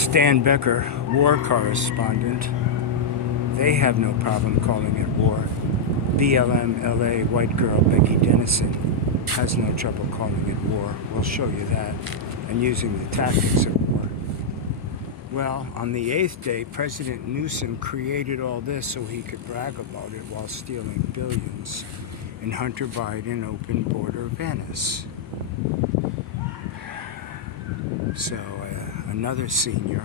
Stan Becker, war correspondent. They have no problem calling it war. BLM LA white girl Becky Dennison has no trouble calling it war. We'll show you that, and using the tactics of war. Well, on the 8th day, President Newsom created all this so he could brag about it while stealing billions in Hunter Biden open border Venice. So another senior,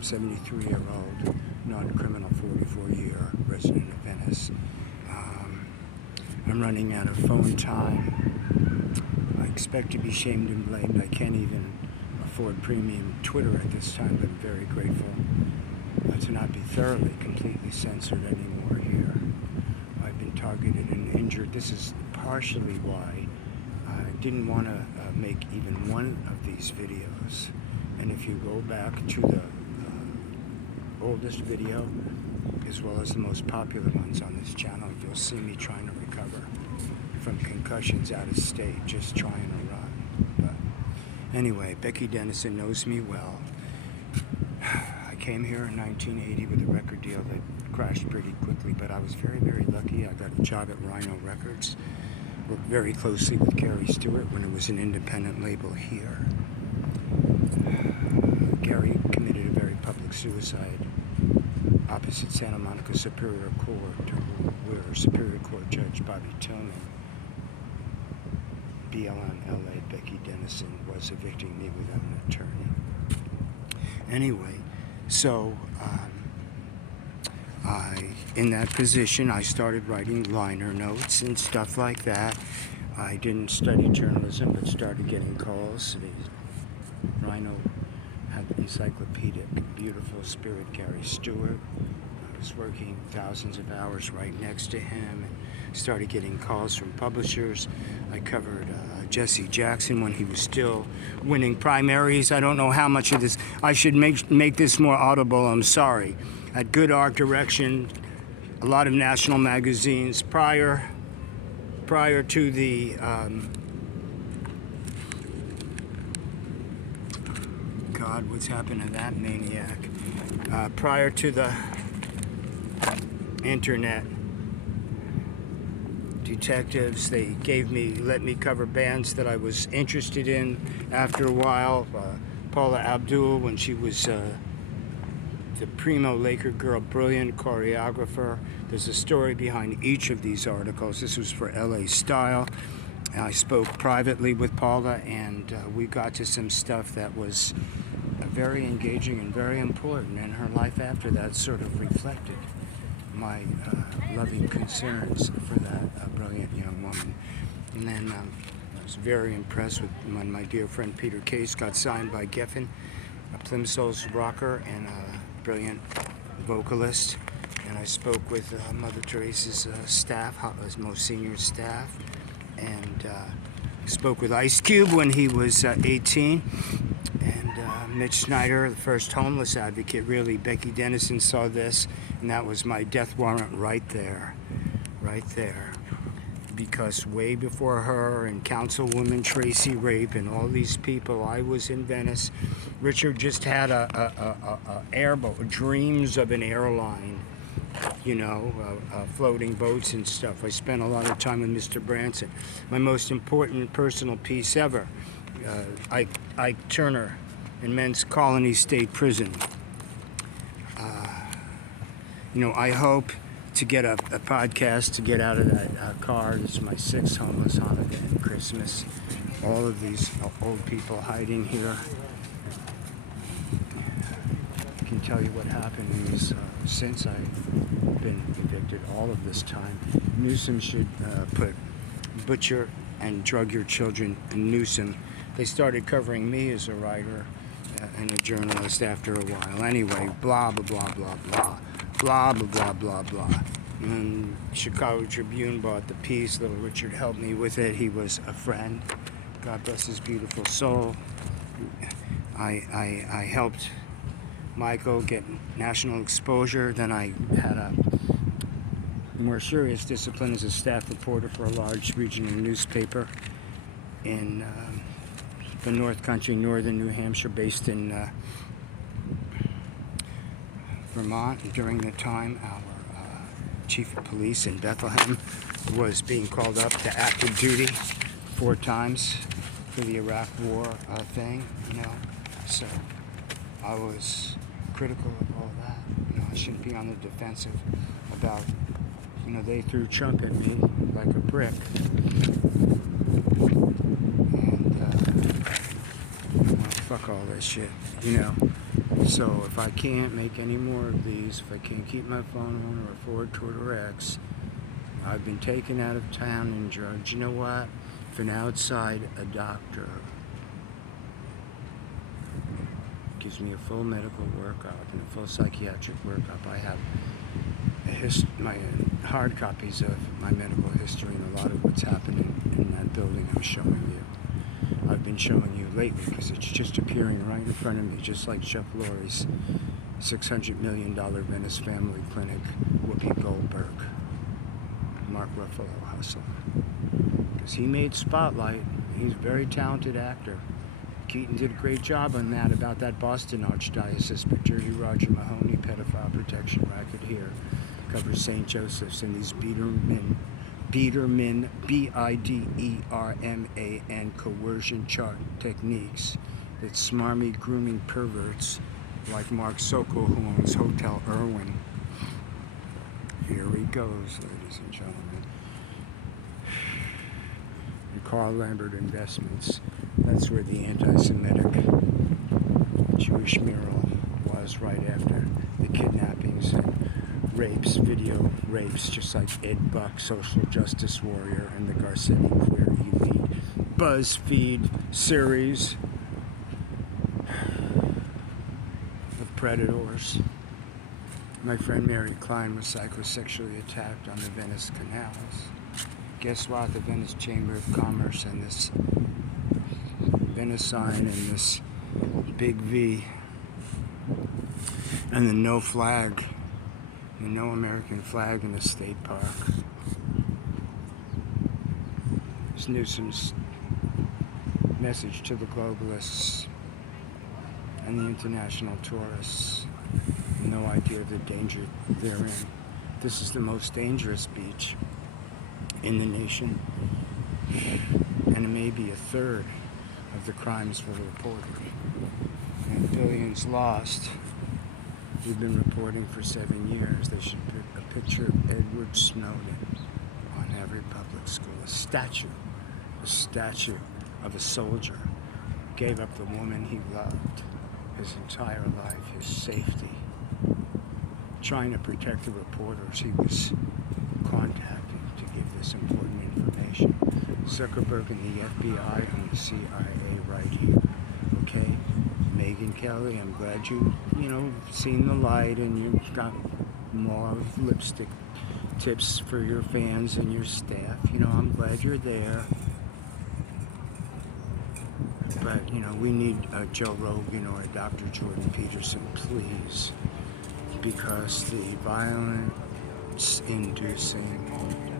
73-year-old, non-criminal, 44-year resident of Venice. I'm running out of phone time. I expect to be shamed and blamed. I can't even afford premium Twitter at this time, but I'm very grateful to not be thoroughly, completely censored anymore here. I've been targeted and injured. This is partially why I didn't want to make even one of these videos. And if you go back to the oldest video, as well as the most popular ones on this channel, you'll see me trying to recover from concussions out of state, just trying to run. But anyway, Becky Dennison knows me well. I came here in 1980 with a record deal that crashed pretty quickly, but I was very, very lucky. I got a job at Rhino Records. Worked very closely with Gary Stewart when it was an independent label here. Gary committed a very public suicide opposite Santa Monica Superior Court, where Superior Court Judge Bobby Tillman, BLM LA Becky Dennison, was evicting me without an attorney. Anyway, so in that position, I started writing liner notes and stuff like that. I didn't study journalism, but started getting calls. Rhino had encyclopedic, beautiful spirit Gary Stewart. I was working thousands of hours right next to him and started getting calls from publishers. I covered Jesse Jackson when he was still winning primaries. I don't know how much of this, I should make this more audible, I'm sorry. At Good Art Direction, a lot of national magazines prior to the God, what's happened to that maniac? Prior to the internet, detectives, they let me cover bands that I was interested in. After a while, Paula Abdul, when she was the primo Laker girl, brilliant choreographer. There's a story behind each of these articles. This was for LA Style. I spoke privately with Paula, and we got to some stuff that was very engaging and very important, and her life after that sort of reflected my loving concerns for that brilliant young woman. And then I was very impressed with when my dear friend Peter Case got signed by Geffen, a Plimsoll's rocker and a brilliant vocalist. And I spoke with Mother Teresa's staff, his most senior staff, and spoke with Ice Cube when he was 18. Mitch Snyder, the first homeless advocate, really. Becky Dennison saw this, and that was my death warrant right there. Because way before her and Councilwoman Traci Rape and all these people, I was in Venice. Richard just had a airboat, dreams of an airline, floating boats and stuff. I spent a lot of time with Mr. Branson. My most important personal piece ever, Ike Turner in Men's Colony State Prison. I hope to get a podcast to get out of that car. This is my 6th homeless holiday and Christmas. All of these old people hiding here. I can tell you what happened is since I've been evicted all of this time, Newsom should put butcher and drug your children in Newsom. They started covering me as a writer and a journalist after a while. Anyway, blah, blah, blah, blah, blah. Blah, blah, blah, blah, blah. And Chicago Tribune bought the piece. Little Richard helped me with it. He was a friend. God bless his beautiful soul. I helped Michael get national exposure. Then I had a more serious discipline as a staff reporter for a large regional newspaper in in North Country, northern New Hampshire, based in Vermont. And during the time, our chief of police in Bethlehem was being called up to active duty 4 times for the Iraq War thing, you know. So I was critical of all that. You know, I shouldn't be on the defensive about, you know, they threw Trump at me like a brick. And well, fuck all this shit, you know. So if I can't make any more of these, if I can't keep my phone on or a Ford Twitter X, I've been taken out of town and drugged. You know what? If an outside a doctor gives me a full medical workup and a full psychiatric workup, I have my hard copies of my medical history and a lot of what's happening in that building I'm showing you. I've been showing you lately because it's just appearing right in front of me, just like Chuck Lorre's $600 million Venice family clinic, Whoopi Goldberg, Mark Ruffalo hustle. Because he made Spotlight. He's a very talented actor. Keaton did a great job on that, about that Boston Archdiocese picture. Roger Mahoney, pedophile protection racket here. Covers St. Joseph's and these Biederman, B-I-D-E-R-M-A-N, coercion chart techniques that smarmy grooming perverts like Mark Sokol, who owns Hotel Irwin. Here he goes, ladies and gentlemen. And Carl Lambert Investments. That's where the anti-Semitic Jewish mural was right after the kidnappings and rapes, video rapes, just like Ed Buck, social justice warrior, and the Garcetti Queer Elite BuzzFeed series of predators. My friend Mary Klein was psychosexually attacked on the Venice canals. Guess what? The Venice Chamber of Commerce and this Venice sign and this big V and the no flag, the no American flag in the state park. It's Newsom's message to the globalists and the international tourists. No idea of the danger they're in. This is the most dangerous beach in the nation, and it may be a third of the crimes were reported and billions lost. We've been reporting for 7 years. They should put a picture of Edward Snowden on every public school. A statue of a soldier gave up the woman he loved his entire life, his safety, trying to protect the reporters he was contacting to give this important information. Zuckerberg and the FBI and the CIA right here, okay? Megyn Kelly, I'm glad you seen the light and you've got more lipstick tips for your fans and your staff. I'm glad you're there. But, we need a Joe Rogan or a Dr. Jordan Peterson, please. Because the violence-inducing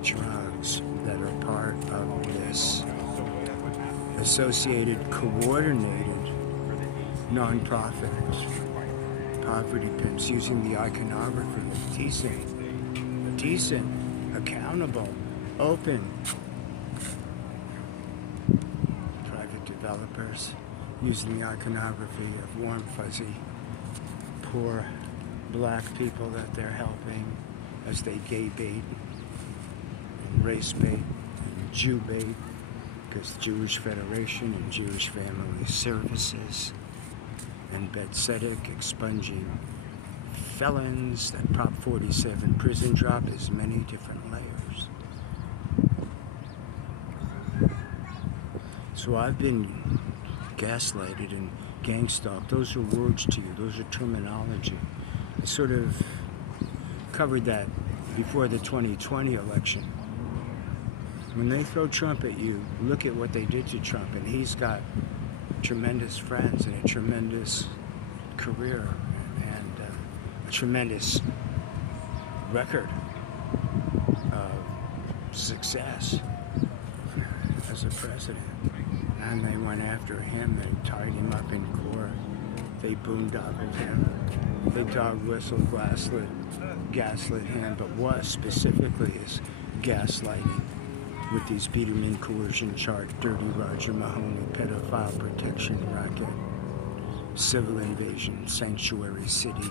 drugs that are part of this associated, coordinated, non-profit poverty pimps using the iconography of decent, accountable, open private developers using the iconography of warm, fuzzy, poor black people that they're helping as they gay bait and race bait and Jew bait, because Jewish Federation and Jewish Family Services and Betzedek expunging felons, that Prop 47 prison drop is many different layers. So I've been gaslighted and gang stalked. Those are words to you, those are terminology. I sort of covered that before the 2020 election. When they throw Trump at you, look at what they did to Trump, and he's got tremendous friends and a tremendous career and a tremendous record of success as a president. And they went after him. They tied him up in court. They boondoggled him. They dog whistled, gaslit him. But what specifically is gaslighting with these Biederman coercion chart, dirty Roger Mahoney, pedophile protection racket, civil invasion, sanctuary city,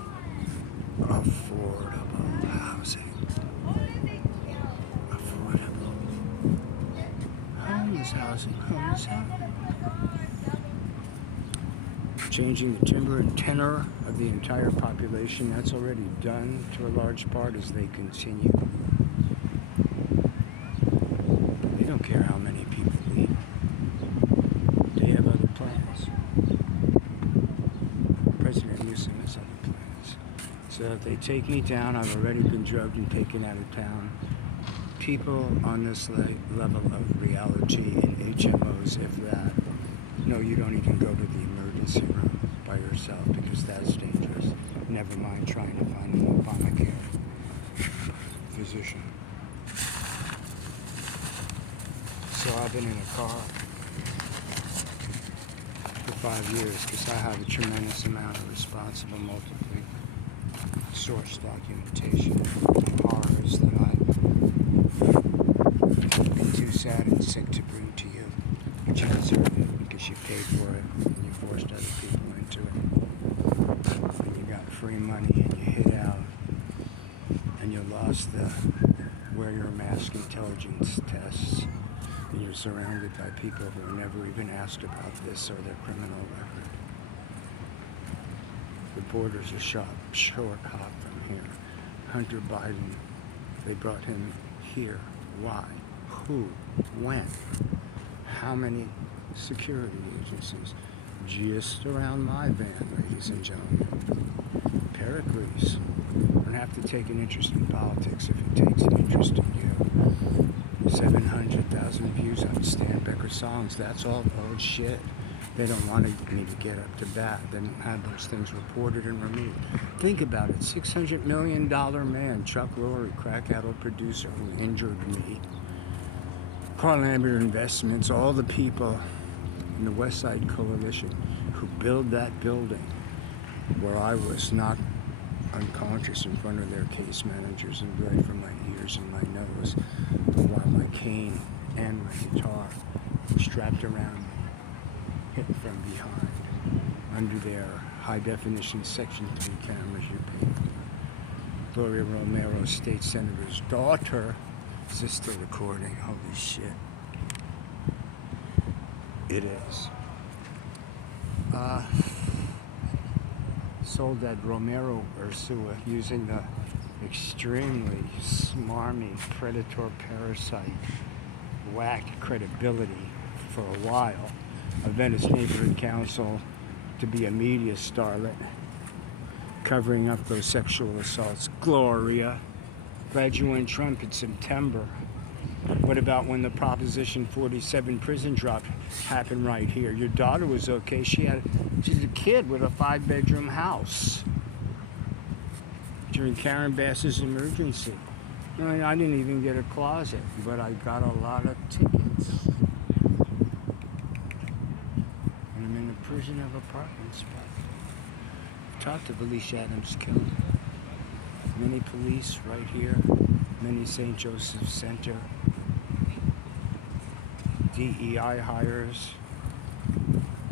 affordable housing. Affordable. Homeless housing. Changing the timbre and tenor of the entire population, that's already done to a large part as they continue. They don't care how many people leave. They have other plans. President Newsom has other plans. So if they take me down, I've already been drugged and taken out of town. People on this level of reality in HMOs, if that, no, you don't even go to the emergency room by yourself because that's dangerous. Never mind trying to find an Obamacare physician. So I've been in a car for 5 years because I have a tremendous amount of responsible multiple source documentation of horrors that I'm too sad and sick to bring to you. But you deserve it because you paid for it and you forced other people into it. And you got free money and you hid out and you lost the wear your mask intelligence tests. And you're surrounded by people who never even asked about this or their criminal record. The border's a short hop from here. Hunter Biden, they brought him here. Why? Who? When? How many security agencies? Just around my van, ladies and gentlemen. Pericles. You don't have to take an interest in politics if it takes an interest in you. 700,000 views on Stan Becker songs. That's all old shit. They don't want me to get up to bat. They don't have those things reported and removed. Think about it. $600 million man, Chuck Lorre, crack addict producer who injured me. Lambert Investments, all the people in the Westside Coalition who built that building where I was knocked unconscious in front of their case managers and bled from my ears and my nose while my cane and my guitar were strapped around me, hit from behind, under their high-definition Section 3 cameras you pay for. Gloria Romero, state senator's daughter. Is this still recording? Holy shit. It is. Sold that Romero Ursua using the extremely smarmy predator parasite whack credibility for a while of Venice Neighborhood Council to be a media starlet covering up those sexual assaults. Gloria. Glad you went Trump in September. What about when the Proposition 47 prison drop happened right here? Your daughter was okay. She's a kid with a 5-bedroom house during Karen Bass's emergency. I didn't even get a closet, but I got a lot of tickets. And I'm in the prison of a parking spot. Talked to Felicia Adams Killer. Many police right here, many St. Joseph Center, DEI hires,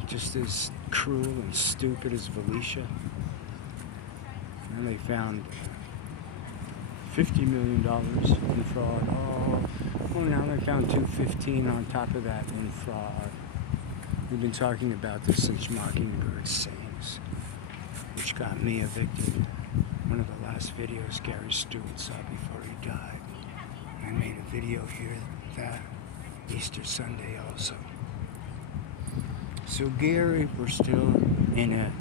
just as cruel and stupid as Felicia. And they found $50 million in fraud. Well, now they found $215 on top of that in fraud. We've been talking about this since Mockingbird Sings, which got me evicted. One of the last videos Gary Stewart saw before he died. I made a video here that Easter Sunday also. So Gary, we're still in it.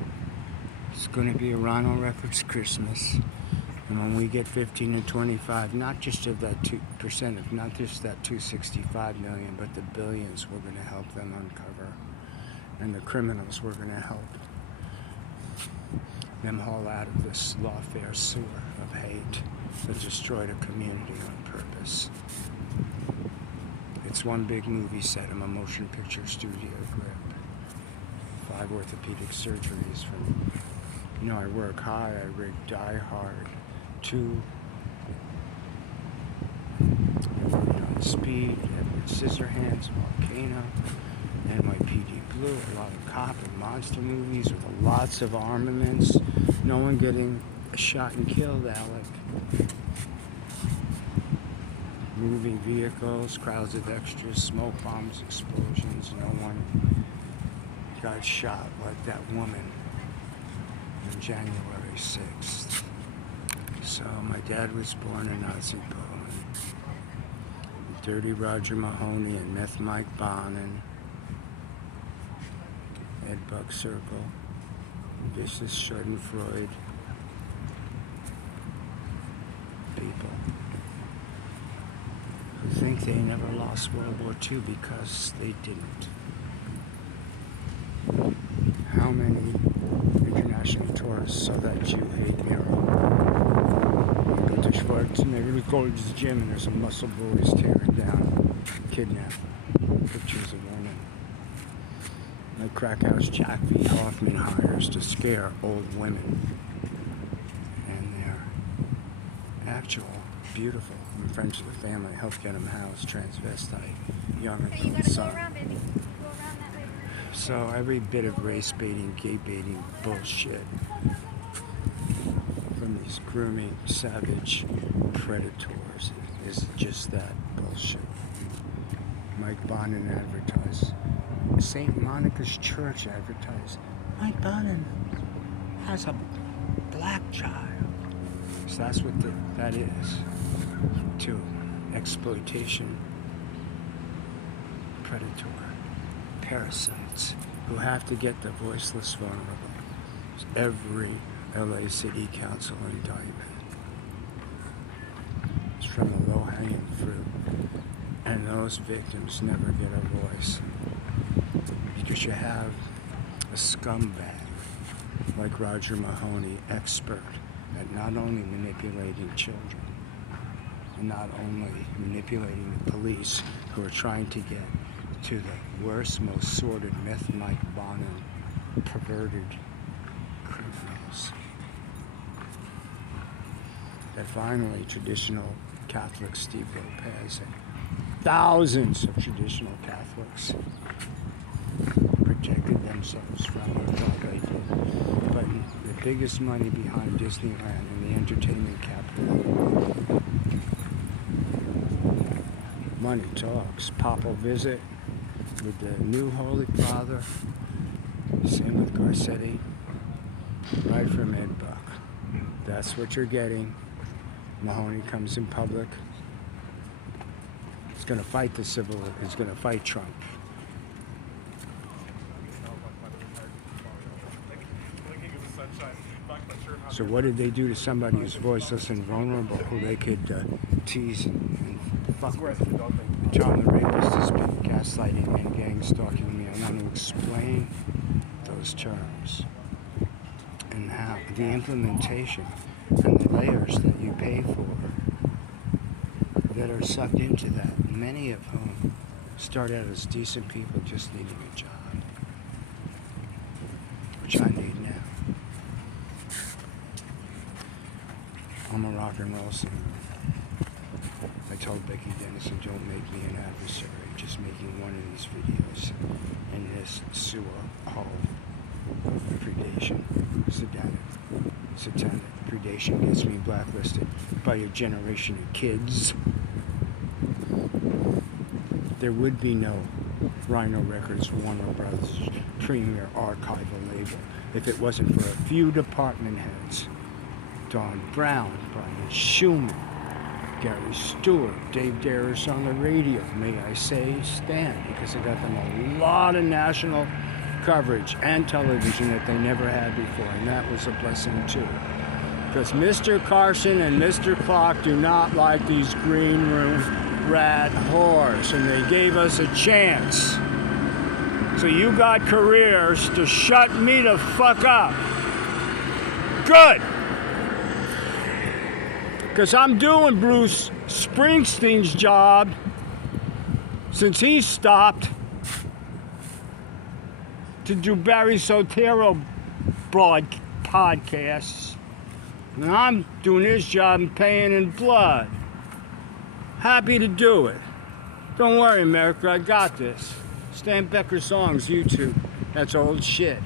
It's going to be a Rhino Records Christmas. And when we get 15 and 25, not just of that 2%, of not just that 265 million, but the billions we're going to help them uncover. And the criminals we're going to help them haul out of this lawfare sewer of hate that destroyed a community on purpose. It's one big movie set. I'm a motion picture studio grip. 5 orthopedic surgeries from, I work hard, I rig Die Hard, 2, on Speed, Edward Scissorhands, Volcano, NYPD Blue, a lot of cop and monster movies with lots of armaments, no one getting shot and killed, Alec. Moving vehicles, crowds of extras, smoke bombs, explosions, no one got shot like that woman on January 6th. So my dad was born in Nazi Poland. Dirty Roger Mahoney and Meth Mike Bonin, Ed Buck Circle, Vicious Schadenfreude people who think they never lost World War II because they didn't. How many international tourists saw that Jew-hate mural? Go to Schwarzenegger records the gym and there's some muscle boys tearing down, kidnapping pictures of women. Like crack house Jack V. Hoffman hires to scare old women. And they're actual, beautiful, and friends of the family help get them housed, transvestite, young adult son. So every bit of race baiting, gay baiting bullshit from these grooming, savage predators is just that bullshit. Mike Bonin advertised. St. Monica's Church advertised. Mike Bonin has a black child. So that's what that is. To exploitation, predator, parasites who have to get the voiceless vulnerable. Every LA City Council indictment. It's from the low-hanging fruit. And those victims never get a voice. Because you have a scumbag like Roger Mahoney, expert at not only manipulating children, and not only manipulating the police who are trying to get to the worst, most sordid Meth Mike Bonin perverted criminals. That finally traditional Catholic Steve Lopez and thousands of traditional Catholics protected themselves from what they did. But the biggest money behind Disneyland and the entertainment capital, money talks. Papal visit with the new Holy Father. Same with Garcetti. Right from Ed Buck. That's what you're getting. Mahoney comes in public. He's going to fight he's going to fight Trump. So what did they do to somebody who's voiceless and vulnerable, who they could tease and fuck with? John the Rapist has been gaslighting and gang stalking me. I want to explain those terms and how the implementation and the layers that you pay for that are sucked into that, many of whom start out as decent people just needing a job, which I need now. I'm a rock and roll singer. I told Becky Dennison, don't make me an adversary, just making one of these videos in this sewer hole of predation, satanic predation gets me blacklisted by a generation of kids. There would be no Rhino Records, Warner Brothers, premier archival label if it wasn't for a few department heads. Don Brown, Brian Schumann, Gary Stewart, Dave Darris on the radio, may I say Stan, because I got them a lot of national coverage and television that they never had before, and that was a blessing too. Because Mr. Carson and Mr. Clark do not like these green room rat whores, and they gave us a chance. So you got careers to shut me the fuck up. Good. Because I'm doing Bruce Springsteen's job. since he stopped to do Barry Sotero podcasts, and I'm doing his job and paying in blood. Happy to do it. Don't worry, America, I got this. Stan Becker songs, YouTube. That's old shit.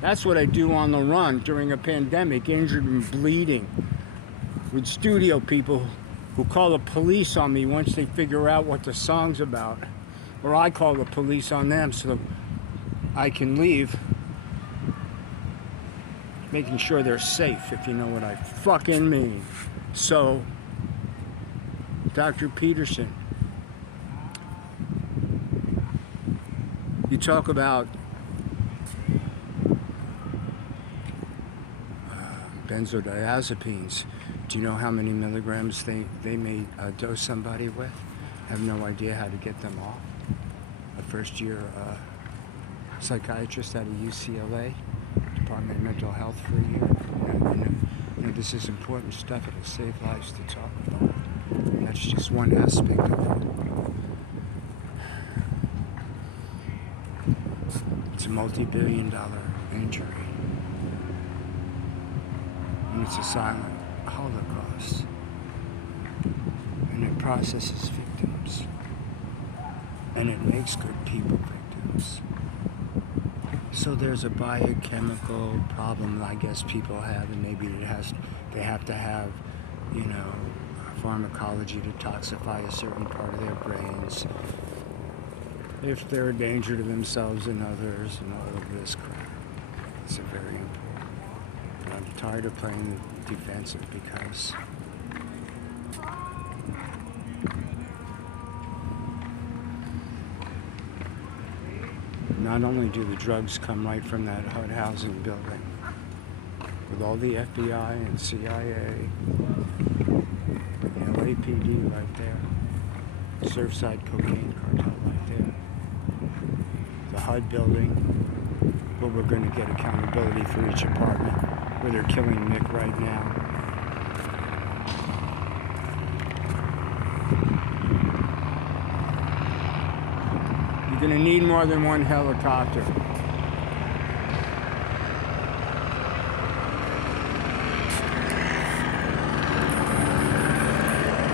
That's what I do on the run during a pandemic, injured and bleeding, with studio people who call the police on me once they figure out what the song's about. Or I call the police on them so I can leave, making sure they're safe, if you know what I fucking mean. So, Dr. Peterson, you talk about benzodiazepines. Do you know how many milligrams they may dose somebody with? I have no idea how to get them off. A first-year psychiatrist out of UCLA, Department of Mental Health for a year. You know, this is important stuff. It'll save lives to talk about. And that's just one aspect of it. It's a multi-billion-dollar injury. And it's a silent Holocaust. And it processes victims. And it makes good people victims. So there's a biochemical problem I guess people have, and maybe they have to have, you know, pharmacology to toxify a certain part of their brains if they're a danger to themselves and others, and all of this crap. It's a very important. But I'm tired of playing defensive because not only do the drugs come right from that HUD housing building, with all the FBI and CIA, the LAPD right there, Surfside cocaine cartel right there, the HUD building, where we're going to get accountability for each apartment, where they're killing Mick right now. You're going to need more than one helicopter.